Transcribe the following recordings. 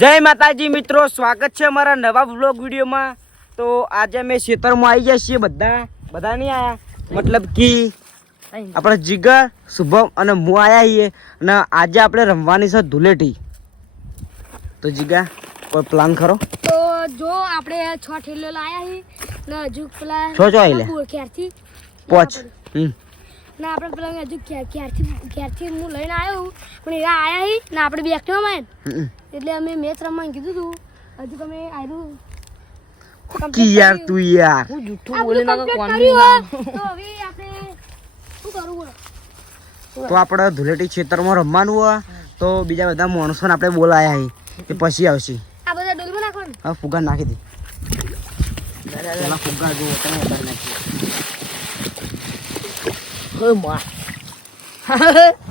જય માતાજી મિત્રો સ્વાગત છે અમારા નવા વ્લોગ વિડીયોમાં. તો આજે અમે ખેતરમાં આવી ગયા છીએ બધા. બધા નહીં આવ્યા મતલબ કે આપણે જીગર શુભમ અને હું આવ્યા છીએ. અને આજે આપણે રમવાની છે ધુલેટી. તો જીગા કોઈ પ્લાન ખરો? તો જો આપણે છ ઠેલો લાયા હી ને હજુ પેલા છ છ પોચ. હમ. ને આપણે પેલા હજુ ક્યારથી ક્યારથી હું લઈને આવ્યો પણ એરા આવ્યા હી ને આપણે બી એક્ટિવામાં આયા એટલે અમે મેચ રમવાનું કીધું હતું હજુ તમે આવ્યું કી યાર તું યાર. હું જૂઠું બોલે ના કોણ તો હવે આપણે શું કરવું બોલો તો આપણે ધુલેટી ક્ષેત્રમાં રમવાનું હોય તો બીજા બધા માણસોને આપણે બોલાયા હી કે પછી આવશે. આ બધા ડોલમાં નાખવાનું? હા ફુગા નાખી દે. ફુગા જો તમે નાખીએ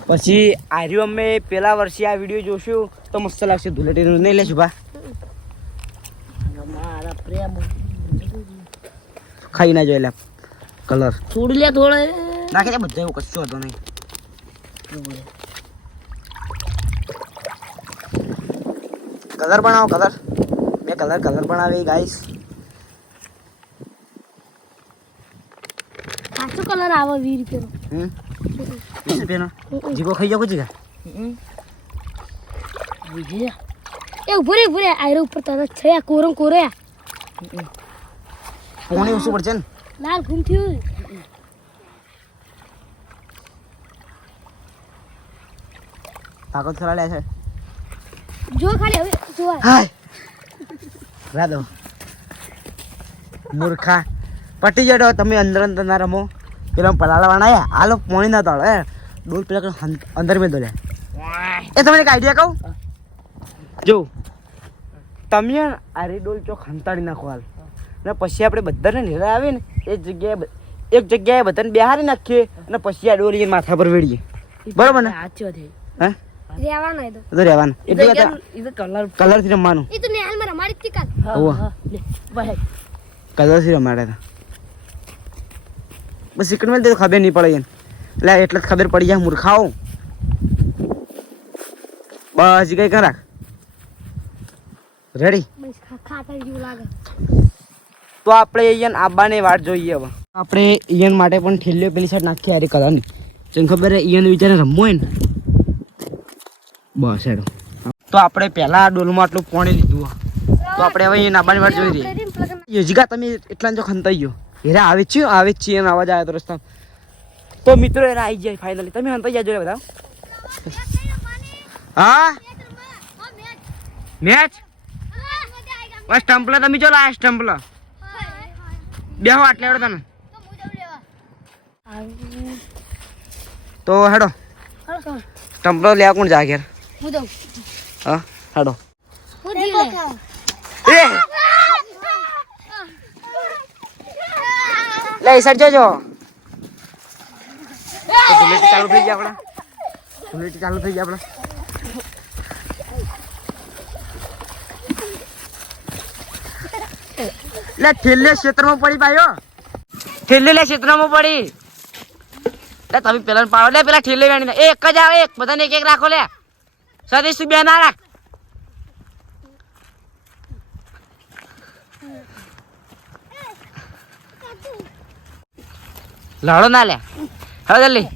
પછી આર્યું અમે પેલા વર્ષે આ વીડિયો જોશું તો મસ્ત લાગશે. ધૂલેટીનું નહીં લેશું બા ખાઈ ના જોઈ લે. કલર. થોડું લે થોડે નાખી દે બધા એવું કશું હતો નહીં. કલર બનાવો કલર. મેં કલર કલર બનાવી ગાઈસ સાચો કલર આવે વીર રૂપિયાનો વીસ રૂપિયાનો જીગો ખાઈ જાવ જીગા એ ઊભો રે ઊભો રે. આયરો ઉપર તરત છયા કોરમ કોરે. પોણી ઓછું પડશે ને? લાલ ઘૂમ થયું તાકાત ખરા લે છે. જો ખાલી હવે જો હાય. રાધો. મૂર્ખા. પટી જડો તમે અંદર અંદર ના રમો. પેલા પલાળા વાળા હાલો પોણી ના તળ ડોલ પેલા અંદર મેં દોલે એ તમને એક આઈડિયા કહું? જો તમે આરી ડોલ ચોક હંતાડી નાખો હાલ. અને પછી આપણે બધાને નિરા આવે ને એ જગ્યાએ એક જગ્યાએ બધાને બેહારી નાખીએ અને પછી આ ડોલ માથા પર વેડીએ. બરોબર ને? સાચો રહેવાનું એટલે કલરથી રમવાનું. રમાડી કલરથી રમાડ્યા હતા. બસ સિકન મેં તો ખબર નહીં પડે એને. એટલે એટલે જ ખબર પડી જાય મૂર્ખાઓ. બસ કઈ કરા. રેડી તો આપણે અહીંયા આબાની વાટ જોઈએ હવે. આપણે ઈયન માટે પણ ઠેલ્યો પેલી સાઈડ નાખી યાર કલરની જેમ ખબર ઈયન વિચારે રમવો હોય ને. બસ હેડો. તો આપણે પહેલા આ ડોલમાં આટલું પાણી લીધું. તો આપણે હવે અહીંયા આબાની વાટ જોઈ રહી યોજિકા તમે એટલા જો ખંતાઈ ગયો. હેરા આવે છે આવે છે એનો અવાજ આવ્યો રસ્તા. તો મિત્રો એરા આવી જાય ફાઇનલી તમે હંતા જાજો બધા? હા? મેચ? બસ સ્ટમ્પલા તમે જો આ સ્ટમ્પલા બેહો આટલે હેડો તને. તો હેડો. સ્ટમ્પલો લેવા કોણ જા ઘેર હું દઉં હા હેડો. હું દઉં એ! લે ઈ સાઈડ જજો બુલેટ ચાલુ થઈ ગયા આપણા. બુલેટ ચાલુ થઈ ગયા આપણા. લે ઠેલે ક્ષેત્રમાં પડી પાયો ઠેલે લે ક્ષેત્રમાં પડી. લે તમે પેલા પાડો. લે પેલા ઠેલે વેણી એક જ આવે એક. બધાને એક એક રાખો લે. સતીશ તું બે ના રાખ. લડો ના લે. હવે જલ્દી.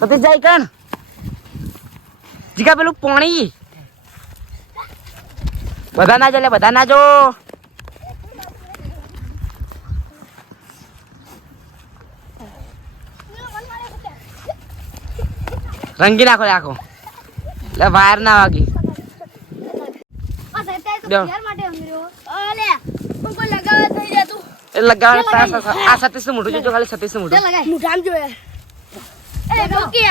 પતિ જાય કણ? જીકા પેલું પોણી. બધા ના જલે, બધા ના જો. રંગી નાખો આખો. લે વાયર ના વાગી. આ સાહેબ તારે તો બેહો. પિયર માટે અમર્યો અલે પણ કોઈ થઈ જાય. એ ડોકી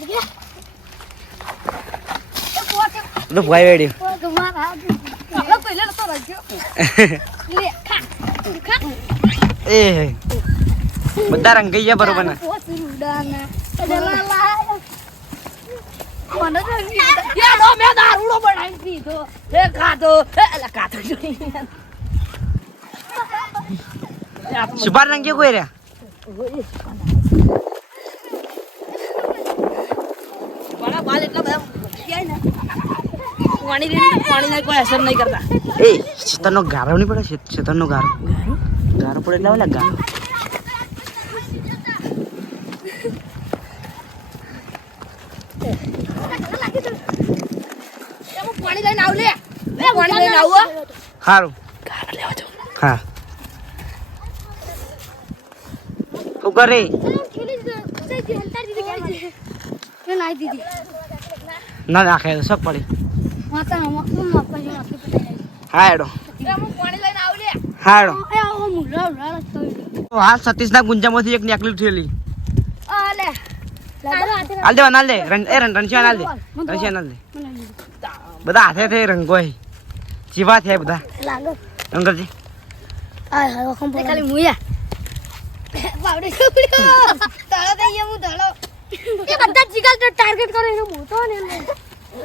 બે- હવે તો બધા ફોર્મેથી તૈયાર થઈ જાય આ ટીકા બે શું કરો લે બધું ભય વેડ્યું પહેલા નતો રાખ્યો લે ખા એ બધા રંગાઈ ગયા બરોબર ને સુભાર રંગ્યો કોઈ રહ્યા મારા બાલ એટલા બધા ખીયાય ને પાણી રેડી પાણીને કોઈ અસર નહીં કરતા. એ શેતરનો ગારો નહીં પડે શેત- શેતરનો ગારો. ગારો પડે એટલે ઓલા ગારો. પાણી લઈને આવ. લે પાણી લઈને આવું સારું હા. શું કરે? ના નાખે તો પડી. હા એડો પાણી લઈને આવું લે હા સતીશના ગુંજામાંથી એક નીકળી થયેલી હાલ દે નાલ દે રન એ રન નાલ દે. રણછિયા નાલ દે. બધા હાથે થઈ રંગો હે. જીવા થયા બધા. રંગરજી ખાલી મુયા. બાવડે છોકરીઓ તળો થઈ ગયા હું તળો એ બધા જીગલ તો ટાર્ગેટ કરે એનો મોટો ને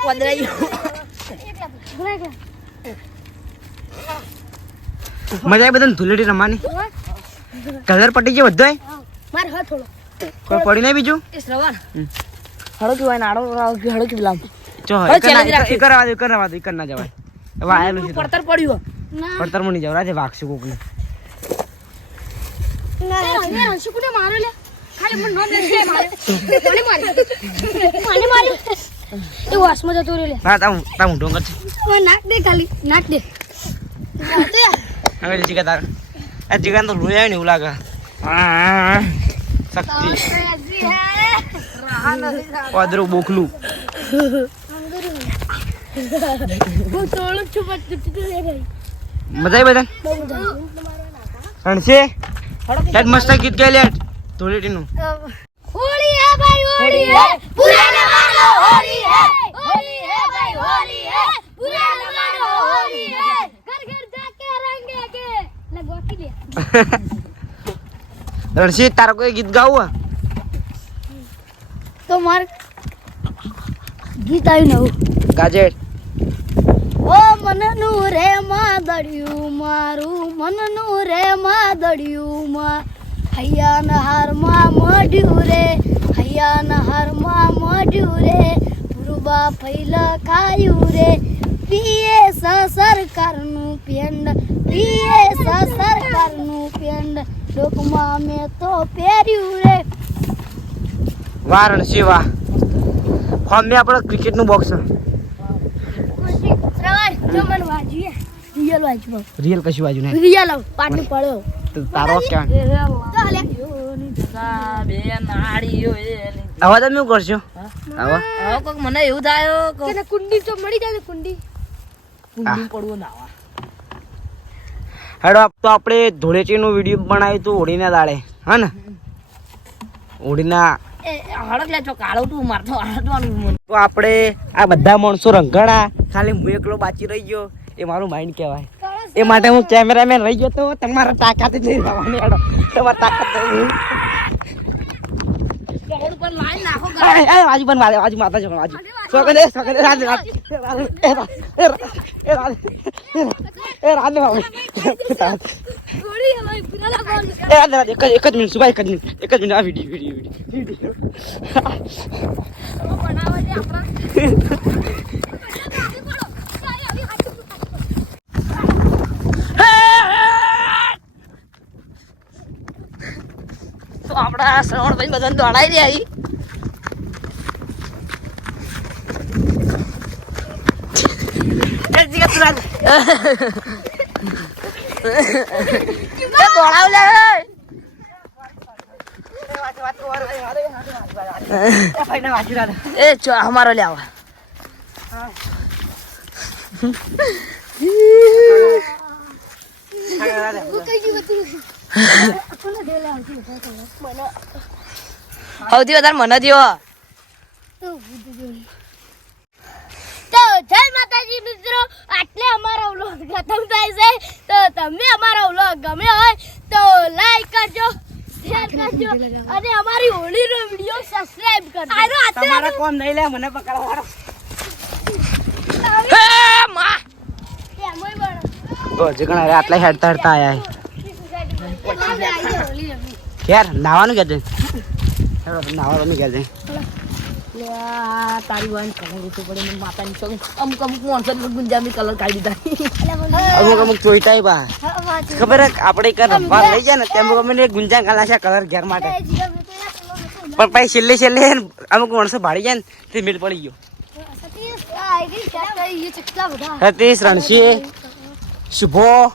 પદરાઈ મજા આવી બધાને ધૂલેટી રમવાની કલર પટી ગયો બધો માર હા થોડો કોઈ પડી નહીં બીજું એ શ્રવણ હળો કે વાય નાડો રાવ કે હળો કે બલામ ચો એ રાખી. કરવા દે કરવા દે કર ના જવાય હવે આયેલું છે પડતર પડ્યું ના પડતરમાં નહીં જવા રાજે વાગશું કોકને ના હંસુકુને મારો લે ખાલી મને નોમ લે મારે મને મારી મને મારી એ વાસમાં જતો રહ્યો હા તામ તામ ઊંધો કરજે નાખ દે ખાલી નાખ દે. હવે જીગા તાર. આ જીગા તો રોયા આવે ને એવું લાગે. શક્તિ. પાદરું બોખલું. મજા આવી બધા રણશે મસ્ત ગીત ગાય લેટ ધૂળેટી રણજીત તારો કોઈ ગીત ગાવું તો માર ગીત આવ્યું નવું ગાજે ઓ મનનું રે માં દડ્યું મારું મનનું રે માં દડ્યું માં. હૈયાના હારમાં મઢ્યું રે. હૈયા નહારમાં મોઢ્યું રે પૂર્વા ફૈલા ખાયું રે. પીએ સરકારનું પેંડ પીએ સરકારનું પેંડ લોકમાં મેં તો પહેર્યું રે. વાહ રણશે વાહ ફોર્મ આપણે ક્રિકેટનું બોક્સ રિયલ કશું બાજુ નહીં. રિયલ પાટલું પડ્યો. તારો એ હવે તમે શું કરશો? હવે હવે કોક મને એવું થાય કે કે કુંડી તો મળી જાય ને કુંડી. કુંડી પડવું નાવા હેડો આપ તો આપણે ધૂળેટીનું વીડિયો બનાવ્યું હતું હોળીના દાડે. હા ને? હોળીના તો આપણે આ બધા માણસો રંગાણા. ખાલી હું એકલો બાચી રહી ગયો. એ મારું માઇન્ડ કહેવાય. એ માટે હું કેમેરામેન રહી ગયો તો તમારા તાકાત જ નહીં થવાની હેડો. તમારા તાકાત આજુ પણ મારે આજુ માતા આજુ એ રાધે એ એક જ એક જ મિનિટ સુભાઈ એક જ મિનિટ એક જ મિનિટ આ વીડિયો વીડિયો વીડિયો બનાવવા દે આપણા તો આપડા શ્રવણ ભાઈ બધાને દોડાઈ દે આઈ એ ચો અમારો લે આવા હું સૌથી વધારે મને થયો તો જય માતાજી મિત્રો આટલે અમારો વ્લોગ ખતમ થાય છે. તો તમને અમારો વ્લોગ ગમ્યો હોય તો લાઈક કરજો શેર કરજો અને અમારી હોળીનો વીડિયો સબસ્ક્રાઇબ કરજો. તમારા કોમ નહીં લે મને પકડવાનો. એ માં. તો હજી ઘણા આટલા હેડતા હેડતા આયા યાર નાવાનું કે છે? નાવાનું કે તારી વાન કલર પડે મને અમુક અમુક માણસો ગુંજામી કલર કાઢી દીધા અમુક અમુક ચોઈટાઈ બા ખબર આપણે એક રમવા લઈ જાય ને તેમ અમે ગુંજા કાલા છે કલર ઘેર માટે. પણ પછી છેલ્લે છેલ્લે અમુક માણસો ભાડી જાય ને તે મેળ પડી ગયો. સતીશ રણસિંહ શુભો.